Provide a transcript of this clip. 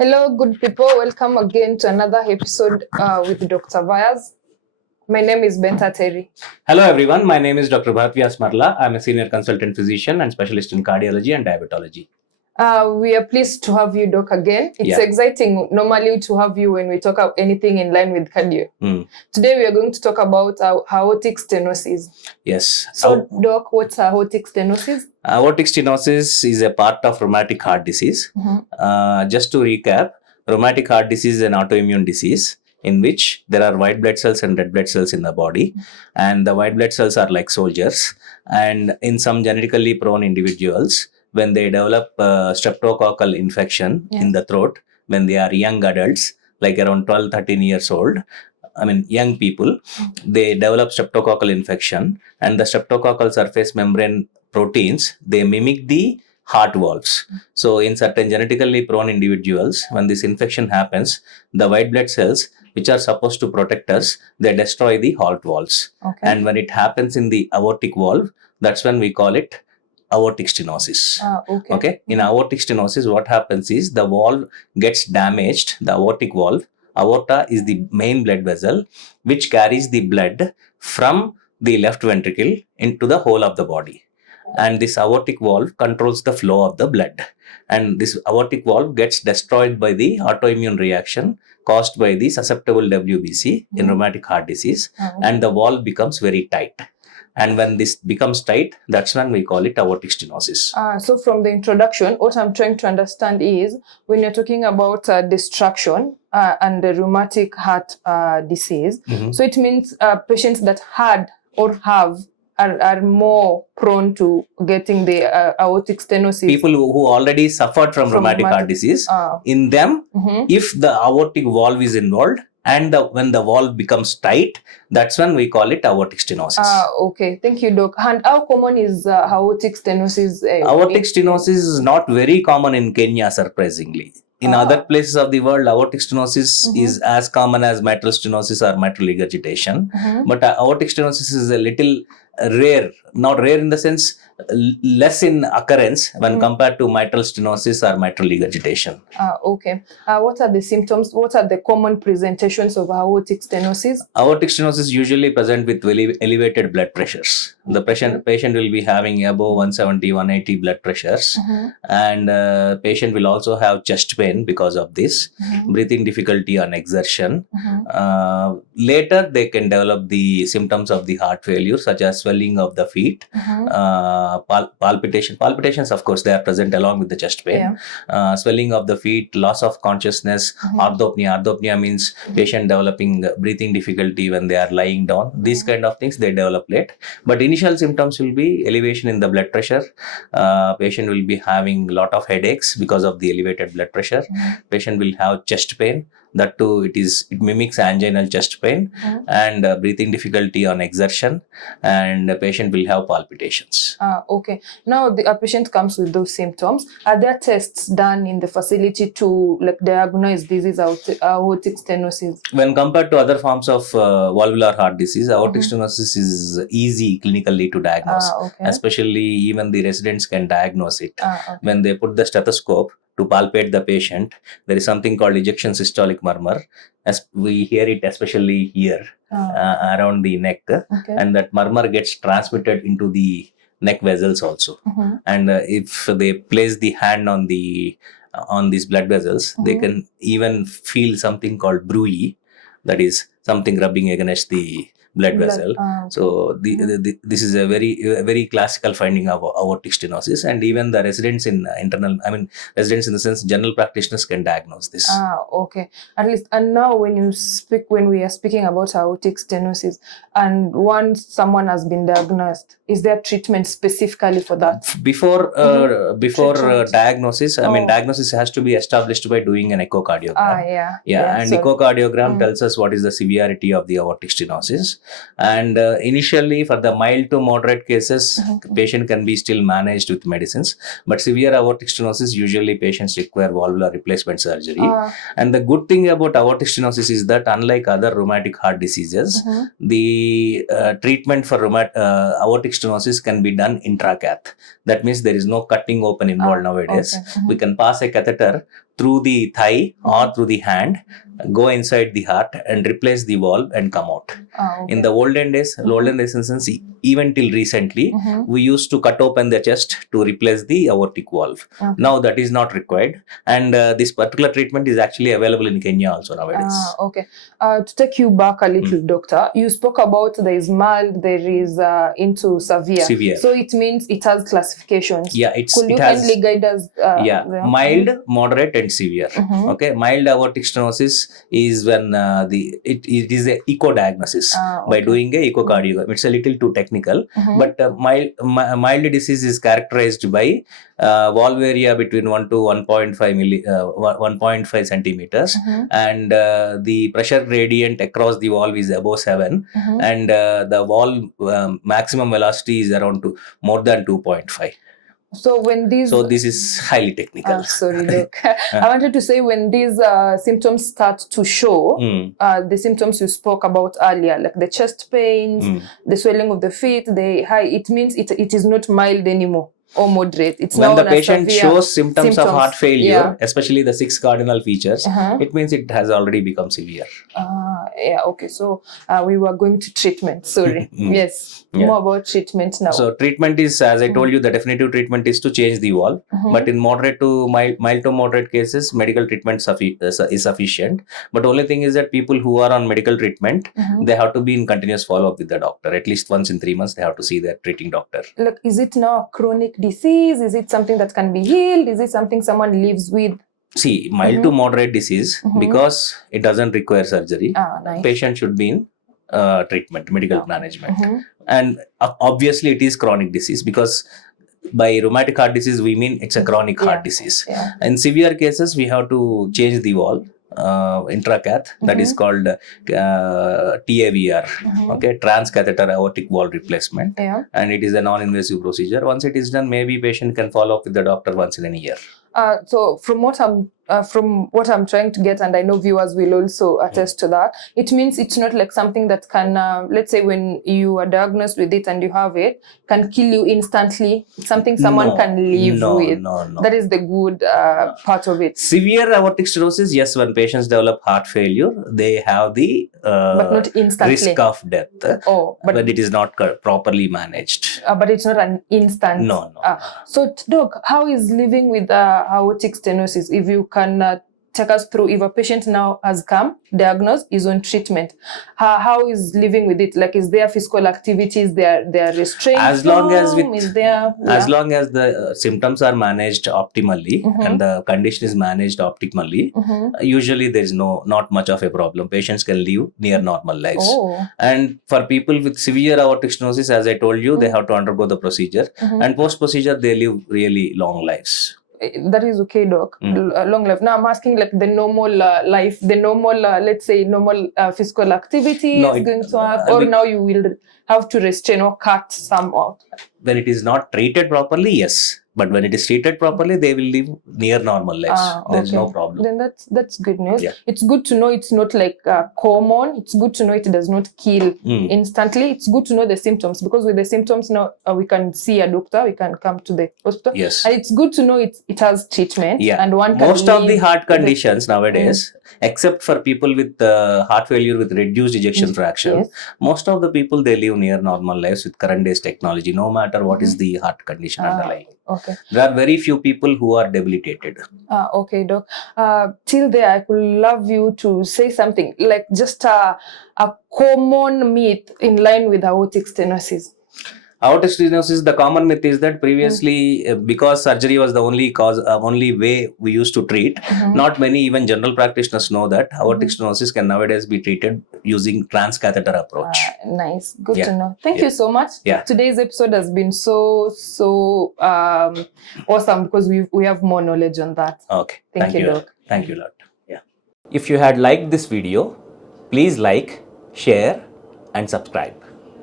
Hello, good people. Welcome again to another episode with Dr. Vyas. My name is Benta Terry. Hello everyone, my name is Dr. Vyas. I'm a senior consultant physician and specialist in cardiology and diabetology. We are pleased to have you, Doc, again. It's exciting normally to have you when we talk about anything in line with cardio. Today we are going to talk about aortic stenosis. Yes. So, Doc, what's aortic stenosis? Aortic stenosis is a part of rheumatic heart disease. Just to recap, rheumatic heart disease is an autoimmune disease in which there are white blood cells and red blood cells in the body, and the white blood cells are like soldiers, and in some genetically prone individuals, when they develop streptococcal infection in the throat, when they are young adults, like around 12-13 years old, young people, they develop streptococcal infection, and the streptococcal surface membrane proteins, they mimic the heart valves. So in certain genetically prone individuals, when this infection happens, the white blood cells, which are supposed to protect us, they destroy the heart valves. And when it happens in the aortic valve, that's when we call it aortic stenosis. In aortic stenosis, what happens is the valve gets damaged, the aortic valve. Aorta is the main blood vessel which carries the blood from the left ventricle into the whole of the body. And this aortic valve controls the flow of the blood. And this aortic valve gets destroyed by the autoimmune reaction caused by the susceptible WBC in rheumatic heart disease. And the valve becomes very tight. And when this becomes tight, that's when we call it aortic stenosis. So from the introduction, what I'm trying to understand is when you're talking about destruction and the rheumatic heart disease, so it means patients that had or have are more prone to getting the aortic stenosis. People who already suffered from rheumatic heart disease, in them, if the aortic valve is involved, and when the valve becomes tight, that's when we call it aortic stenosis. Okay. Thank you, Doc. And how common is aortic stenosis? Aortic stenosis is not very common in Kenya, surprisingly. In other places of the world, aortic stenosis is as common as mitral stenosis or mitral regurgitation. But aortic stenosis is a little rare. Not rare in the sense, less in occurrence when compared to mitral stenosis or mitral regurgitation. Okay. What are the symptoms? What are the common presentations of aortic stenosis? Aortic stenosis usually present with elevated blood pressures. The patient will be having above 170, 180 blood pressures, and patient will also have chest pain because of this, breathing difficulty on exertion. Later, they can develop the symptoms of the heart failure, such as swelling of the feet, palpitations, of course, they are present along with the chest pain, swelling of the feet, loss of consciousness, orthopnea means patient developing breathing difficulty when they are lying down. These kind of things they develop late, but initial symptoms will be elevation in the blood pressure. Patient will be having a lot of headaches because of the elevated blood pressure. Patient will have chest pain. That too, it mimics anginal chest pain, and breathing difficulty on exertion, and the patient will have palpitations. Okay. Now the patient comes with those symptoms. Are there tests done in the facility to diagnose disease aortic stenosis? When compared to other forms of valvular heart disease, aortic stenosis is easy clinically to diagnose. Especially even the residents can diagnose it. When they put the stethoscope to palpate the patient, there is something called ejection systolic murmur. As we hear it especially here around the neck, and that murmur gets transmitted into the neck vessels also. And if they place the hand on these blood vessels, they can even feel something called bruit, that is something rubbing against the blood vessel. So this is a very classical finding of aortic stenosis, and even the residents in residents in the sense general practitioners can diagnose this. Okay. At least, and now when we are speaking about aortic stenosis, and once someone has been diagnosed, is there treatment specifically for that? Before diagnosis, diagnosis has to be established by doing an echocardiogram. And echocardiogram tells us what is the severity of the aortic stenosis. And initially, for the mild to moderate cases, patient can be still managed with medicines. But severe aortic stenosis, usually patients require valvular replacement surgery. And the good thing about aortic stenosis is that unlike other rheumatic heart diseases, the treatment for aortic stenosis can be done intracath. That means there is no cutting open involved nowadays. We can pass a catheter through the thigh or through the hand, go inside the heart and replace the valve and come out. In the olden days, in sense, even till recently, we used to cut open the chest to replace the aortic valve. Now that is not required, and this particular treatment is actually available in Kenya also nowadays. To take you back a little, doctor, you spoke about there is mild, there is into severe. So it means it has classifications. Yeah, Could you kindly guide us? Mild, moderate, and severe. Okay, mild aortic stenosis is when it is a echo diagnosis by doing a ecocardiogram. It's a little too technical, but mild disease is characterized by valve area between 1 to 1.5 centimeters, and the pressure gradient across the valve is above 7, and the valve maximum velocity is around more than 2.5. So this is highly technical. Sorry, Doc. I wanted to say when these symptoms start to show, the symptoms you spoke about earlier, like the chest pains, the swelling of the feet, it means it is not mild anymore or moderate. It's when now the patient shows symptoms of heart failure, especially the 6 cardinal features, it means it has already become severe. Okay. So we were going to treatment. Sorry. Yes. More about treatment now. So treatment is, as I told you, the definitive treatment is to change the valve. But in moderate to mild to moderate cases, medical treatment is sufficient. But only thing is that people who are on medical treatment, they have to be in continuous follow-up with the doctor. At least once in 3 months, they have to see their treating doctor. Like, is it now a chronic disease? Is it something that can be healed? Is it something someone lives with? See, mild to moderate disease, because it doesn't require surgery, patient should be in treatment, medical management. And obviously it is chronic disease, because by rheumatic heart disease, we mean it's a chronic heart disease. In severe cases, we have to change the valve, intracath, that is called TAVR, transcatheter aortic valve replacement, and it is a non-invasive procedure. Once it is done, maybe patient can follow up with the doctor once in a year. So from what I'm trying to get, and I know viewers will also attest to that, it means it's not like something that can, let's say when you are diagnosed with it and you have it, can kill you instantly. It's something someone can live with. No. That is the good part of it. Severe aortic stenosis, yes, when patients develop heart failure, they have the but not instantly. Risk of death when it is not properly managed. But it's not an instant. No. So, Doc, how is living with aortic stenosis? If you can take us through, if a patient now has come, diagnosed, is on treatment, how is living with it? Like, is there physical activities they are restrained as long as the symptoms are managed optimally and the condition is managed optimally, usually there is not much of a problem. Patients can live near normal lives. And for people with severe aortic stenosis, as I told you, they have to undergo the procedure, and post procedure they live really long lives. That is okay, Doc. Long life. Now I'm asking, like, the normal life, the normal, let's say, normal physical activity is going to have, or now you will have to restrain or cut some out. When it is not treated properly, yes. But when it is treated properly, they will live near normal lives. There is no problem. Then that's good news. It's good to know it's not like common. It's good to know it does not kill instantly. It's good to know the symptoms, because with the symptoms now we can see a doctor. We can come to the hospital. Yes. And it's good to know it has treatment. And one can most of the heart conditions nowadays, except for people with heart failure with reduced ejection fraction, most of the people, they live near normal lives with current days technology, no matter what is the heart condition underlying. There are very few people who are debilitated. Okay, Doc. Till there, I would love you to say something, like just a common myth in line with aortic stenosis. Aortic stenosis, the common myth is that previously, because surgery was the only way we used to treat, not many even general practitioners know that aortic stenosis can nowadays be treated using transcatheter approach. Nice. Good to know. Thank you so much. Today's episode has been so awesome, because we have more knowledge on that. Okay. Thank you, Doc. Thank you a lot. If you had liked this video, please like, share and subscribe.